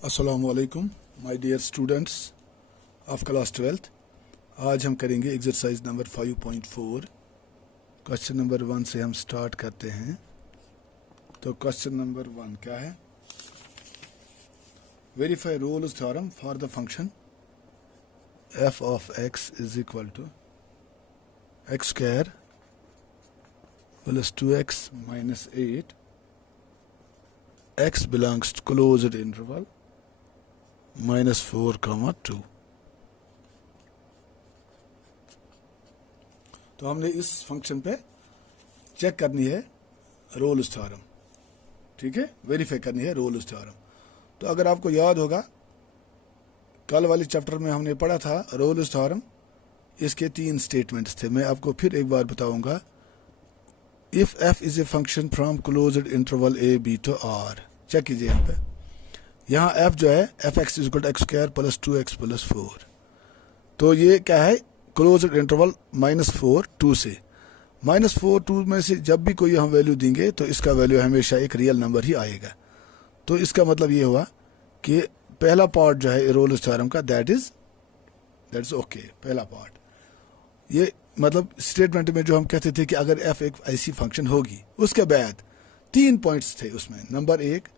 अस्सलामुअलैकुम my dear students of class 12th। आज हम करेंगे एक्सरसाइज नंबर 5.4। क्वेश्चन नंबर 1 से हम स्टार्ट करते हैं। तो क्वेश्चन नंबर 1 क्या है? Verify Rolle's theorem for the function f of x is equal to x square plus 2x minus 8 x belongs to closed interval -4, 2। तो हमने इस फंक्शन पे चेक करनी है रोल्स थ्योरम, ठीक है, वेरीफाई करनी है रोल्स थ्योरम। तो अगर आपको याद होगा कल वाले चैप्टर में हमने पढ़ा था रोल्स थ्योरम, इसके 3 स्टेटमेंट्स थे। मैं आपको फिर एक बार बताऊंगा। If f is a function from closed interval a b to r, check कीजिए यहाँ पे। यहाँ f जो है f x is equal to x square plus 2x plus 4। तो ये क्या है? क्लोज्ड इंटरवल -4 2 से -4 2 में से जब भी कोई हम वैल्यू देंगे तो इसका वैल्यू हमेशा एक रियल नंबर ही आएगा। तो इसका मतलब ये हुआ कि पहला पार्ट जो है रोल्स थ्योरम का दैट इज ओके। पहला पार्ट ये मतलब स्टेटमेंट में जो हम कहते थे कि अगर f एक ऐसी फंक्शन होगी, उसके बाद 3 पॉइंट्स थे उसमें। Number 1,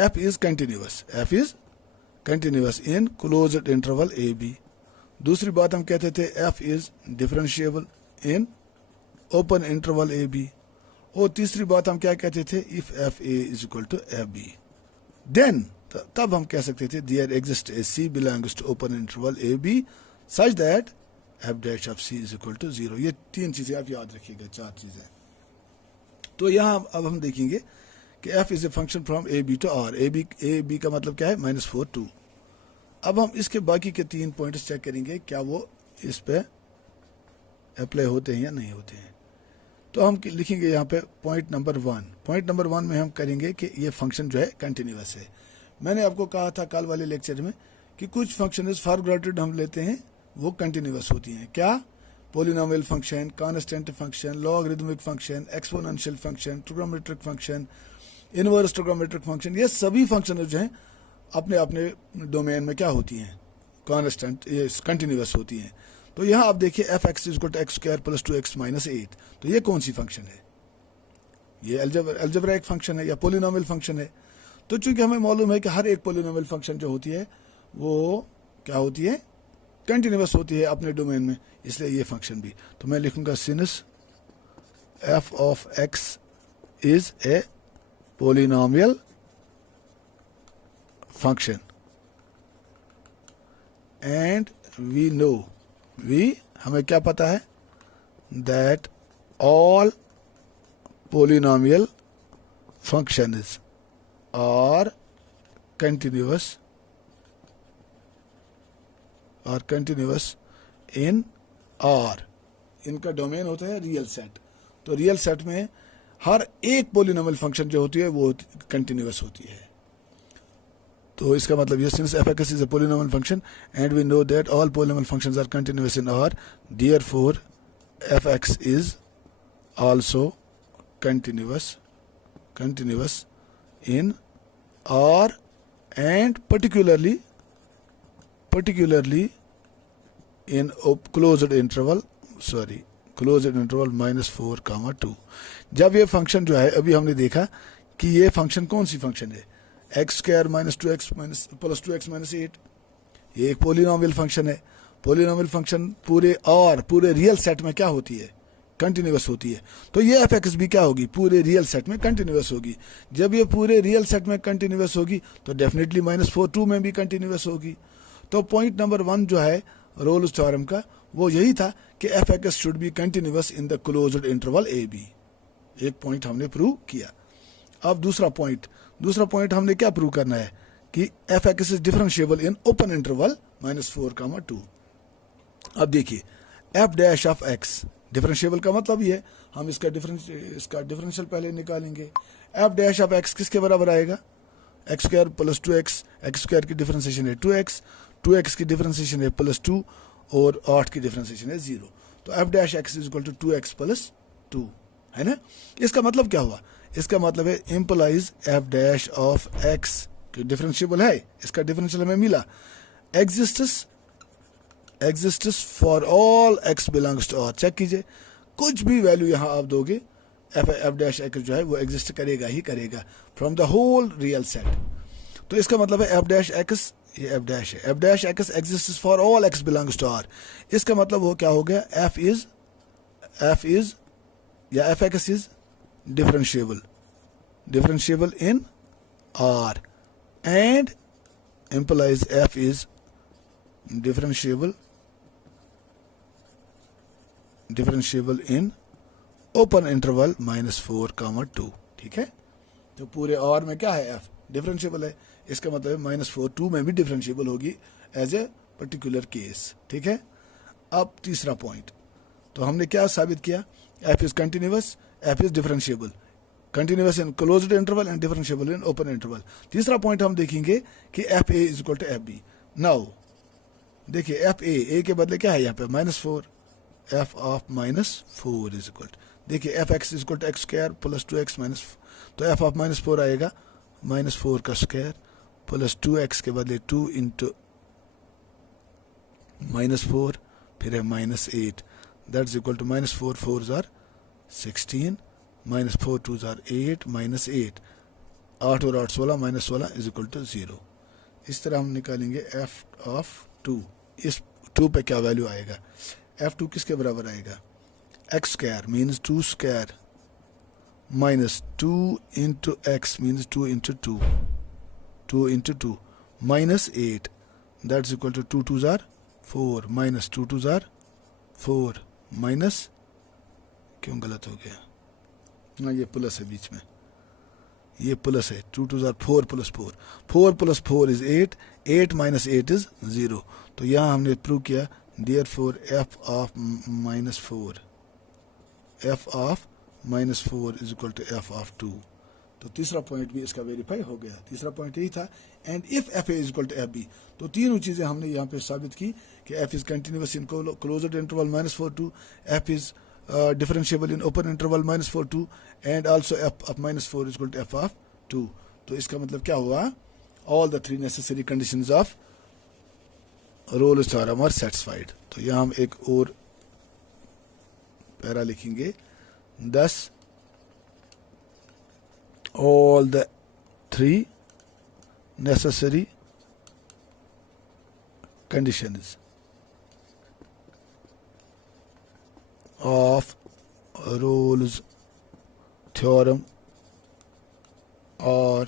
f is continuous in closed interval a b. दूसरी बात हम कहते थे f is differentiable in open interval a b. और तीसरी बात हम क्या कहते थे? If f a is equal to f b, then तब हम कह सकते थे there exist a c belongs to open interval a b such that f dash of c is equal to 0। ये 3 चीजें आप याद रखिएगा, 4 चीजें। तो यहाँ अब हम देखेंगे कि f is a function from a b to R. A b का मतलब क्या है? -4 2। अब हम इसके बाकी के 3 पॉइंट्स चेक करेंगे क्या वो इस पे अप्लाई होते हैं या नहीं होते हैं। तो हम लिखेंगे यहाँ पे पॉइंट नंबर 1। पॉइंट नंबर 1 में हम करेंगे कि ये फंक्शन जो है कंटिन्यूअस है। मैंने आपको कहा था कल वाले लेक्चर में कि कुछ फंक्शन फॉर ग्रांटेड हम लेते हैं, वो कंटिन्यूअस होती हैं। क्या? Polynomial function, constant function, logarithmic function, exponential function, trigonometric function, inverse trigonometric function. ये सभी फंक्शन जो हैं अपने अपने डोमेन में क्या होती हैं? कांस्टेंट, ये कंटिन्यूअस होती हैं। तो यहाँ आप देखिए f x is equal to x square plus 2x minus 8। तो ये कौन सी फंक्शन है? ये अलजेब्राइक फंक्शन है या पोलिनोमियल फंक्शन है? तो चूंकि हमें मालूम है कि हर एक पोलिनोमियल फंक्शन जो होती है वो क्या होती है? कंटिन्यूअस होती है अपने डोमेन में, इसलिए ये फंक्शन भी। तो मैं लिखूंगा since f of x is a polynomial function and हमें क्या पता है? That all polynomial functions are continuous in R. इनका डोमेन होता है रियल सेट। तो रियल सेट में हर एक पोलिनोमियल फंक्शन जो होती है वो कंटिन्यूअस होती है। तो इसका मतलब ये since f x is a polynomial function and we know that all polynomial functions are continuous in R, therefore f x is also continuous in R and particularly in closed interval -4, 2। जब ये function जो है, अभी हमने देखा कि ये function कौन सी फंक्शन है? X square minus 2x plus 2x minus 8। ये एक पोलिनोमियल फंक्शन है। पोलिनोमियल फंक्शन पूरे रियल सेट में क्या होती है? कंटिन्यूअस होती है। तो ये एफ एक्स भी क्या होगी? पूरे रियल सेट में कंटिन्यूअस होगी। जब ये पूरे रियल सेट में कंटिन्यूअस होगी तो डेफिनेटली -4 2 में भी कंटिन्यूअस होगी। तो पॉइंट नंबर 1 जो है रोल्स थ्योरम का वो यही था कि f x should be continuous in the closed interval a b. एक पॉइंट हमने प्रूव किया। अब दूसरा पॉइंट हमने क्या प्रूव करना है? कि f x is differentiable in open interval -4, 2। अब देखिए F dash of x differentiable का मतलब ये है, हम इसका डिफरेंशियल पहले निकालेंगे। एफ डैश ऑफ एक्स किसके बराबर आएगा? X square plus 2x। X square की डिफरेंशिएशन है 2x की डिफरेंशिएशन है +2 और 8 की डिफरेंशिएशन है 0। तो f dash x is equal to 2x plus 2, है ना? इसका मतलब क्या हुआ? इसका मतलब है implies f dash of x कि डिफरेंशिएबल है, इसका डिफरेंशियल हमें मिला। Exists for all x belongs to R. Check कीजिए, कुछ भी वैल्यू यहाँ आप दोगे एफ डैश एक्स जो है वो एग्जिस्ट करेगा ही करेगा from the whole real set. तो इसका मतलब है एफ डैश एक्स, ये एफ डैश है, f dash x exists for all x belongs to R. इसका मतलब वो क्या हो गया, एफ इज या f x is differentiable in R and implies f is differentiable in open interval -4, 2। ठीक है, तो पूरे R में क्या है, f डिफरेंशिएबल है, इसका मतलब है -4, 2 में भी डिफरेंशिएबल होगी एज ए पर्टिकुलर केस। ठीक है, अब तीसरा पॉइंट, तो हमने क्या साबित किया, f is continuous, f is differentiable, continuous in closed interval and differentiable in open interval. तीसरा पॉइंट हम देखेंगे कि f a is equal to f b. Now देखिए एफ ए के बदले क्या है यहाँ पे -4, एफ ऑफ -4 इज इक्वल, देखिए f x is equal to x square plus 2x minus, तो एफ ऑफ -4 आएगा -4 का स्क्वायर प्लस 2x के बदले 2 इंटू -4, फिर है -8, that is equal to -4 4 are 16, -4 2 are 8, -8, 8 और 8 16, -16 इज इक्वल टू 0। इस तरह हम निकालेंगे एफ ऑफ 2। इस 2 पे क्या वैल्यू आएगा, f2 किसके बराबर आएगा, x square means 2 square minus 2 into x means 2 into 2, 2 into 2 -8, that is equal to 2 2 are 4 minus 2 2 are 4 minus, क्यों गलत हो गया, ना ये प्लस है बीच में, ये प्लस है, 2 2 are 4 plus 4, 4 plus 4 is 8, 8 minus 8 is 0। तो यहाँ हमने प्रूव किया therefore f of -4 is equal to f of 2। तो तीसरा पॉइंट भी इसका वेरीफाई हो गया। तीसरा पॉइंट यही था, and if f is equal to fb। तो तीनों चीजें हमने यहाँ पे साबित की कि f is continuous in closed interval -4 2, f is differentiable in open interval -4 2, and also f of -4 is equal to f of 2। तो इसका मतलब क्या हुआ, all the 3 necessary conditions of Rolle's theorem are satisfied. तो यहाँ हम एक और पैरा लिखेंगे, thus all the 3 necessary conditions of Rolle's theorem are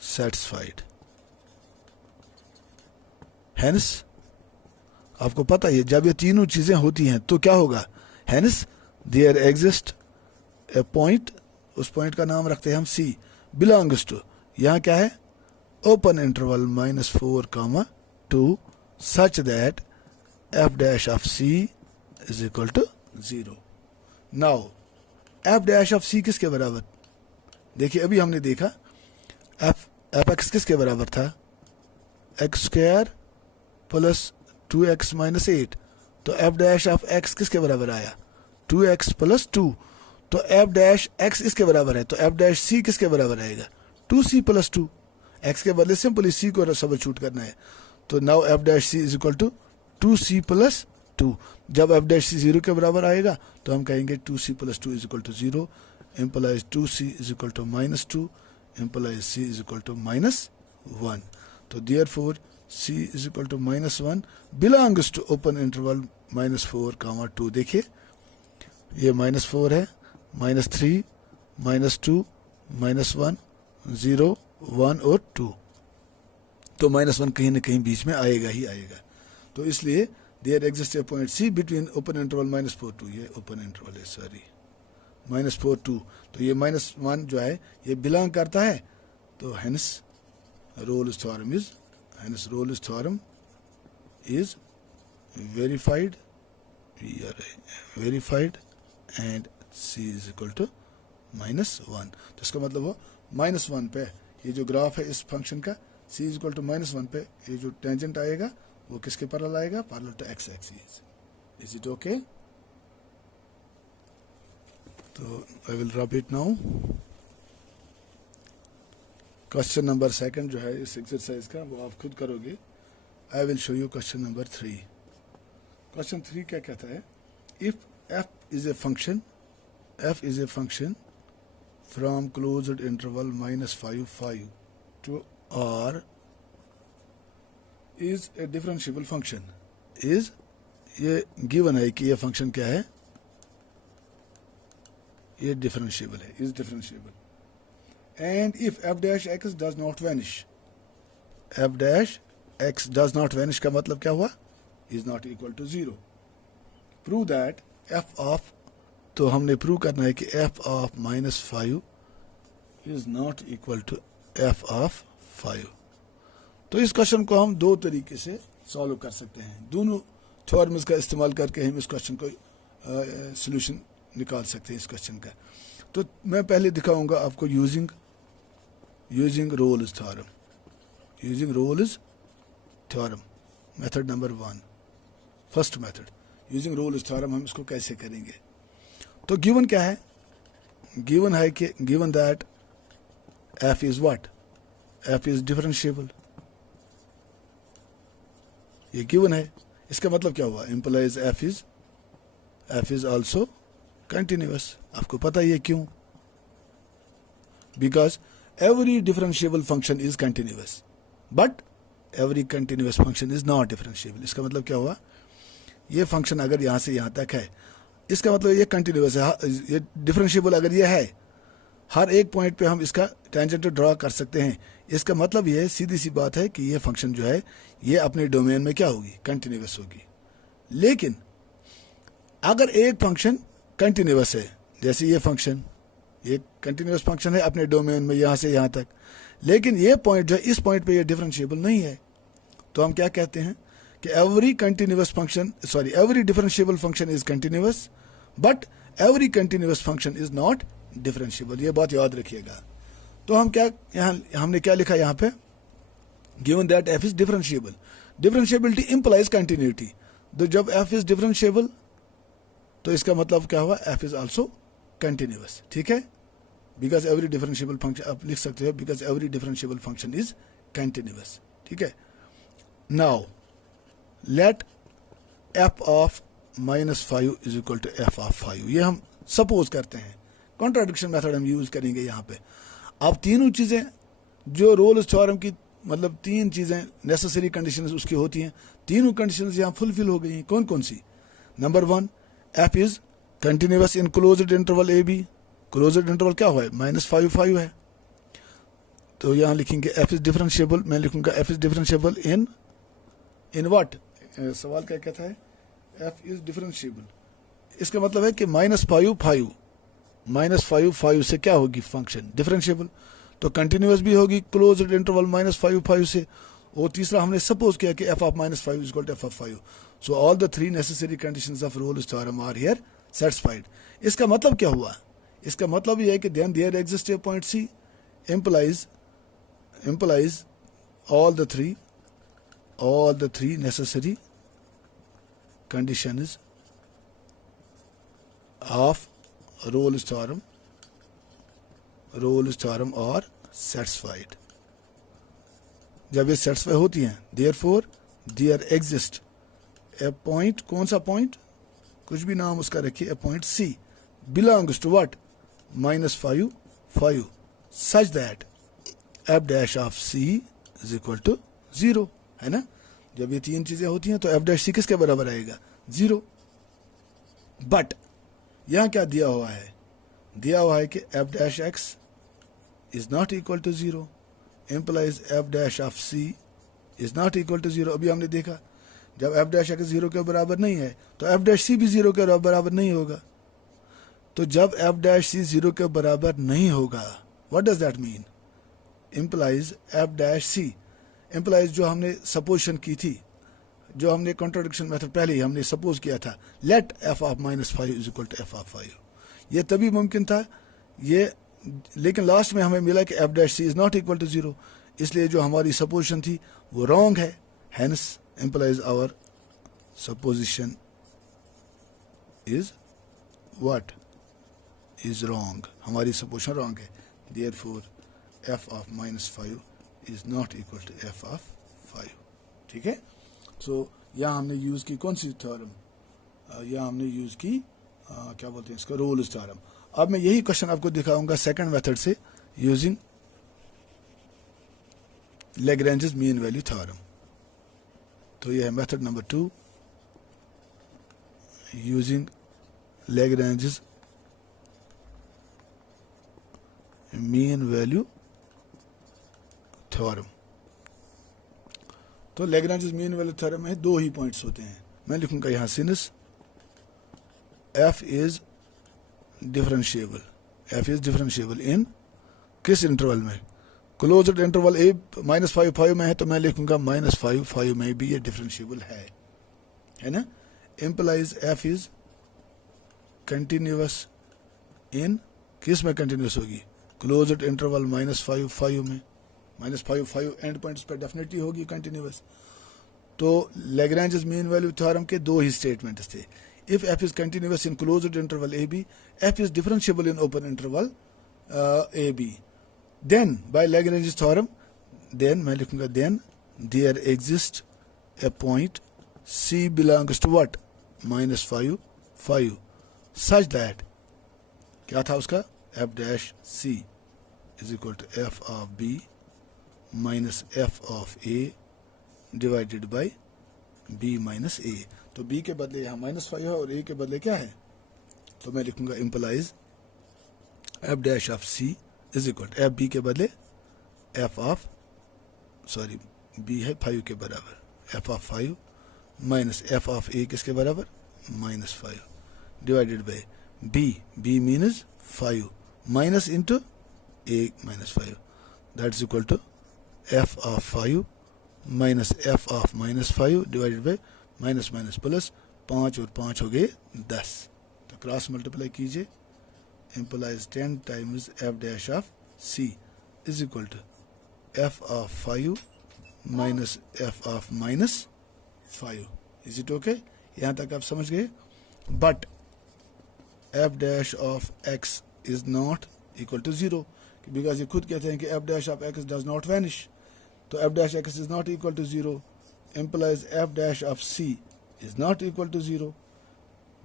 satisfied। Hence आपको पता है जब ये तीनों चीजें होती हैं तो क्या होगा, hence there exist a point, उस पॉइंट का नाम रखते हैं हम C, बिलोंग्स टू, यहाँ क्या है, open interval -4, 2 such that f dash of C is equal to 0। Now f dash of C किसके बराबर, देखिए अभी हमने देखा f x किसके बराबर था, x square plus 2x minus 8, तो f डैश ऑफ x किसके बराबर आया, 2x प्लस 2, तो f डैश x इसके बराबर है, तो f डैश c किसके बराबर आएगा, 2c प्लस 2, x के बदले सिंपली c को सब्स्टिट्यूट करना है। तो now f dash c is equal to 2c plus 2। जब f डैश c 0 के बराबर आएगा तो हम कहेंगे 2c plus 2 is equal to 0, implies 2c is equal to -2, implies c is equal to -1। तो therefore c is equal to -1 belongs to open interval -4, 2। देखिए ये -4 है, -3, -2, -1, 0, 1 और 2, तो -1 कहीं ना कहीं बीच में आएगा ही आएगा। तो इसलिए there exist a point C between open interval -4 2, ये ओपन इंटरवल है सॉरी, -4 2, तो ये -1 जो है ये बिलोंग करता है, तो hence Rolle's theorem is verified, and C is equal to -1। तो इसका मतलब वो -1 पे ये जो ग्राफ है इस फंक्शन का, C is equal to -1 पे ये जो टेंजेंट आएगा वो किसके पैरेलल आएगा, parallel to x axis. Is it okay? तो I will rub it now. Question number second जो है इस एक्सरसाइज का वो आप खुद करोगे. I will show you question number 3. Question 3 क्या कहता है? If f is a function from closed interval -5 to r is a differentiable function. is ये गिवन है कि ये फंक्शन क्या है, ये डिफरेंशिएबल है, is differentiable. And if f dash x does not vanish, f dash x does not vanish का मतलब क्या हुआ? is not equal to 0. Prove that f of, तो हमने प्रूव करना है कि f of -5 is not equal to f of 5. तो इस क्वेश्चन को हम दो तरीके से सॉल्व कर सकते हैं. दोनों थ्योरम्स का इस्तेमाल करके हम इस क्वेश्चन को सॉल्यूशन निकाल सकते हैं इस क्वेश्चन का. तो मैं पहले दिखाऊंगा आपको using Rolle's theorem. Using Rolle's theorem method number 1, first method. Using Rolle's theorem हम इसको कैसे करेंगे? तो गिवन क्या है? गिवन है कि given that f is what? f is differentiable. ये गिवन है. इसका मतलब क्या हुआ? Implies f is also continuous. आपको पता ही है क्यों? Because every differentiable function is continuous but every continuous function is not differentiable. इसका मतलब क्या हुआ? ये फंक्शन अगर यहाँ से यहाँ तक है, इसका मतलब ये कंटिन्यूअस है. ये डिफरेंशिएबल अगर ये है, हर एक पॉइंट पे हम इसका टेंजेंट ड्रॉ कर सकते हैं. इसका मतलब ये सीधी सी बात है कि ये फंक्शन जो है ये अपने डोमेन में क्या होगी? कंटिन्यूअस होगी. लेकिन अगर एक फंक्शन कंटिन्यूअस है, जैसे ये फंक्शन, ये कंटिन्यूअस फंक्शन है अपने डोमेन में यहाँ से यहाँ तक, लेकिन ये पॉइंट जो है इस पॉइंट पे ये डिफरेंशिएबल नहीं है, तो हम क्या कहते हैं कि every differentiable function is continuous but every continuous function is not differentiable. ये बात याद रखिएगा. तो हम क्या यहाँ हमने क्या लिखा यहाँ पे? Given that f is differentiable. Differentiability implies continuity. तो जब f इज डिफरेंशिएबल तो इसका मतलब क्या हुआ? f is also continuous. ठीक है, बिकॉज एवरी डिफरेंशिएबल फंक्शन, आप लिख सकते हो because every differentiable function is continuous. ठीक है. Now let f of -5 is equal to f of 5. ये हम सपोज करते हैं. कॉन्ट्राडिक्शन मेथड हम यूज करेंगे यहाँ पे. अब तीनों चीजें जो रोल्स थ्योरम की, मतलब तीन चीजें नेसेसरी कंडीशंस उसकी होती हैं, तीनों कंडीशंस यहाँ फुलफिल हो गई हैं. कौन कौन सी? Number 1, f is continuous in closed interval a b. Closed interval क्या हुआ है? -5 है. तो यहाँ लिखेंगे f इज डिफरेंशिएबल. मैं लिखूंगा f is differentiable in what? सवाल क्या कहता है? f is differentiable. इसका मतलब है कि -5 से क्या होगी फंक्शन? डिफरेंशिएबल. तो कंटिन्यूअस भी होगी क्लोज्ड इंटरवल -5 से. और तीसरा हमने सपोज किया कि f of -5 is equal to f of 5. So all the 3 necessary conditions of Rolle's theorem are here satisfied. इसका मतलब क्या हुआ? इसका मतलब ये है कि then there exist a point c implies all the three necessary conditions of Rolle's theorem are satisfied. जब ये satisfy होती हैं, therefore there exists a point. कौन सा point? कुछ भी नाम उसका रखिए. A point C belongs to what? -5 such that f dash of C is equal to 0. है ना? जब ये तीन चीजें होती हैं तो f dash C किसके बराबर आएगा? 0. बट यहाँ क्या दिया हुआ है? दिया हुआ है कि f dash x is not equal to 0 implies f dash of C is not equal to 0. अभी हमने देखा जब f dash x 0 के बराबर नहीं है तो f dash C भी 0 के बराबर नहीं होगा. तो जब f dash C 0 के बराबर नहीं होगा, what does that mean? implies f dash C implies जो हमने सपोजिशन की थी, जो हमने कॉन्ट्राडिक्शन मेथड पहले ही हमने सपोज किया था, let f of -5 is equal to f of 5. ये तभी मुमकिन था ये, लेकिन लास्ट में हमें मिला कि f dash C is not equal to 0. इसलिए जो हमारी सपोजिशन थी वो रॉन्ग है. Hence implies our supposition is what? Is wrong. हमारी सपोजिशन रॉन्ग है. Therefore f of -5 is not equal to f of 5. ठीक है. सो यहाँ हमने यूज की कौन सी थ्योरम, यहाँ हमने यूज की क्या बोलते हैं इसका, रोल्स थ्योरम. अब मैं यही क्वेश्चन आपको दिखाऊंगा सेकंड मेथड से using Lagrange's mean value theorem. तो यह है method number 2 using Lagrange's mean value theorem. तो Lagrange's मीन वैल्यू थ्योरम में दो ही पॉइंट्स होते हैं. मैं लिखूंगा यहां since f is differentiable, f is differentiable in किस इंटरवल में, क्लोज्ड इंटरवल a -5 5 में है, तो मैं लिखूंगा -5 5 में भी ये डिफरेंशिएबल है ना. इम्प्लाइज f इज कंटिन्यूअस इन किस में कंटिन्यूअस होगी, क्लोज्ड इंटरवल -5 5 में. -5 5 एंड पॉइंट्स पे डेफिनेटली होगी कंटिन्यूअस. तो Lagrange's मीन वैल्यू थ्योरम के दो ही स्टेटमेंट्स थे. If f is continuous in closed interval ab, f is differentiable in open interval ab. Then by Lagrange's theorem, then मैं लिखूंगा then there exists a point c belongs to what, -5 5, such that क्या था उसका, f dash c is equal to f of b minus f of a divided by b minus a. तो b के बदले यहाँ -5 है और a के बदले क्या है, तो मैं लिखूंगा implies f dash of c is equal to f b के बदले f of b है 5 के बराबर, f of 5 minus f of a किसके बराबर, -5 divided by b means 5 minus into a -5, that is equal to f of 5 minus f of -5 divided by minus minus plus, 5 और 5 हो गए 10. तो क्रॉस मल्टीप्लाई कीजिए, implies 10 times f dash of c is equal to f of 5 minus f of -5. Is it okay? यहाँ तक आप समझ गए. But f dash of x is not equal to 0, because ये खुद कहते हैं कि f dash of x does not vanish. तो f dash x is not equal to 0 implies f dash of c is not equal to 0.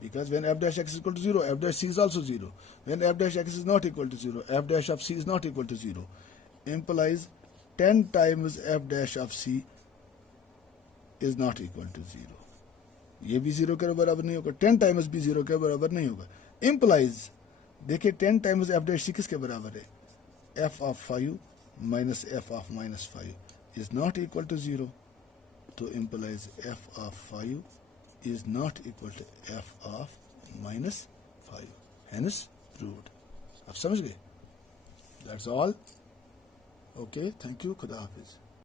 Because when f dash x is equal to 0, f dash c is also 0. When f dash x is not equal to 0, f dash of c is not equal to 0. Implies 10 times f dash of c is not equal to 0. ये भी 0 के बराबर नहीं होगा, 10 times भी 0 के बराबर नहीं होगा. Implies देखिए 10 टाइम्स f dash c किसके बराबर है, f of 5 minus f of -5 is not equal to 0. तो implies f of 5 is not equal to f of -5. Hence proved. आप समझ गए? That's all. Okay, thank you. खुदा हाफिज.